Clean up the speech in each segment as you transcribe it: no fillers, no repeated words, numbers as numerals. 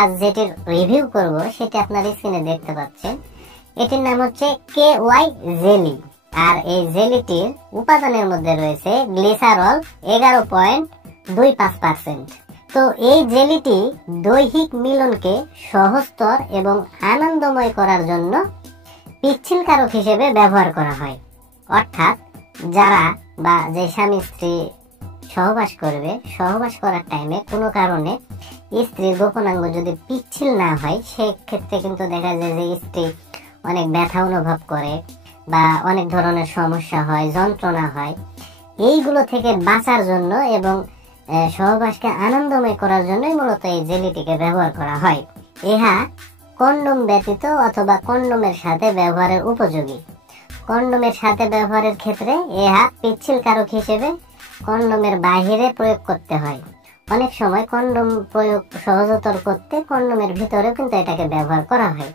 আজ যেটির রিভিউ করব সেটি আপনার স্ক্রিনে দেখতে পাচ্ছেন। এটির নাম হচ্ছে KY জেলি। আর এই জেলিটির উপাদানের মধ্যে রয়েছে গ্লিসারল 11.25%। তো এই জেলিটি দৈহিক মিলনকে সহজতর এবং আনন্দময় করার জন্য পিচ্ছিল কারক হিসেবে ব্যবহার করা হয়। অর্থাৎ যারা বা যে স্বামী স্ত্রী সহবাস করবে, সহবাস করার টাইমে কোনো কারণে স্ত্রীর গোপনাঙ্গ যদি পিচ্ছিল না হয়, সেক্ষেত্রে কিন্তু দেখা যায় যে স্ত্রী অনেক ব্যথা অনুভব করে বা অনেক ধরনের সমস্যা হয়, যন্ত্রণা হয়। এইগুলো থেকে বাঁচার জন্য এবং সহবাসকে আনন্দময় করার জন্যই মূলত এই জেলিটিকে ব্যবহার করা হয়। ইহা কন্ডোম ব্যতীত অথবা কন্ডোমের সাথে ব্যবহারের উপযোগী। কন্ডোমের সাথে ব্যবহারের ক্ষেত্রে ইহা পিচ্ছিল কারক হিসেবে কন্ডোমের বাহিরে প্রয়োগ করতে হয়। অনেক সময় কন্ডোম প্রয়োগ সহজতর করতে কন্ডোমের ভিতরেও কিন্তু এটাকে ব্যবহার করা হয়।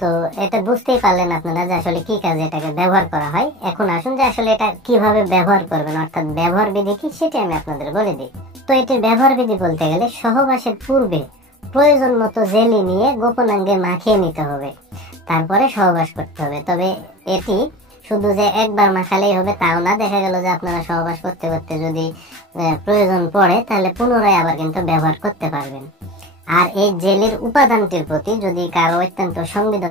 তো এটা বুঝতেই পারলেন আপনারা যে আসলে কি কাজে এটাকে ব্যবহার করা হয়। এখন আসুন যে আসলে এটা কিভাবে ব্যবহার করবেন, অর্থাৎ ব্যবহার বিধি কি সেটি আমি আপনাদের বলে দিই। তো এটির ব্যবহার বিধি বলতে গেলে সহবাসের পূর্বে প্রয়োজন মতো জেলি নিয়ে গোপনাঙ্গে মাখিয়ে নিতে হবে, তারপরে সহবাস করতে হবে। তবে এটি শুধু যে একবার মাখালেই হবে তাও না, দেখা গেল যে আপনারা সহবাস করতে করতে যদি প্রয়োজন পড়ে তাহলে পুনরায় আবার কিন্তু ব্যবহার করতে পারবেন। আর এই জেলির উপাদানটির প্রতি যদি কারো অত্যন্ত সংবেদন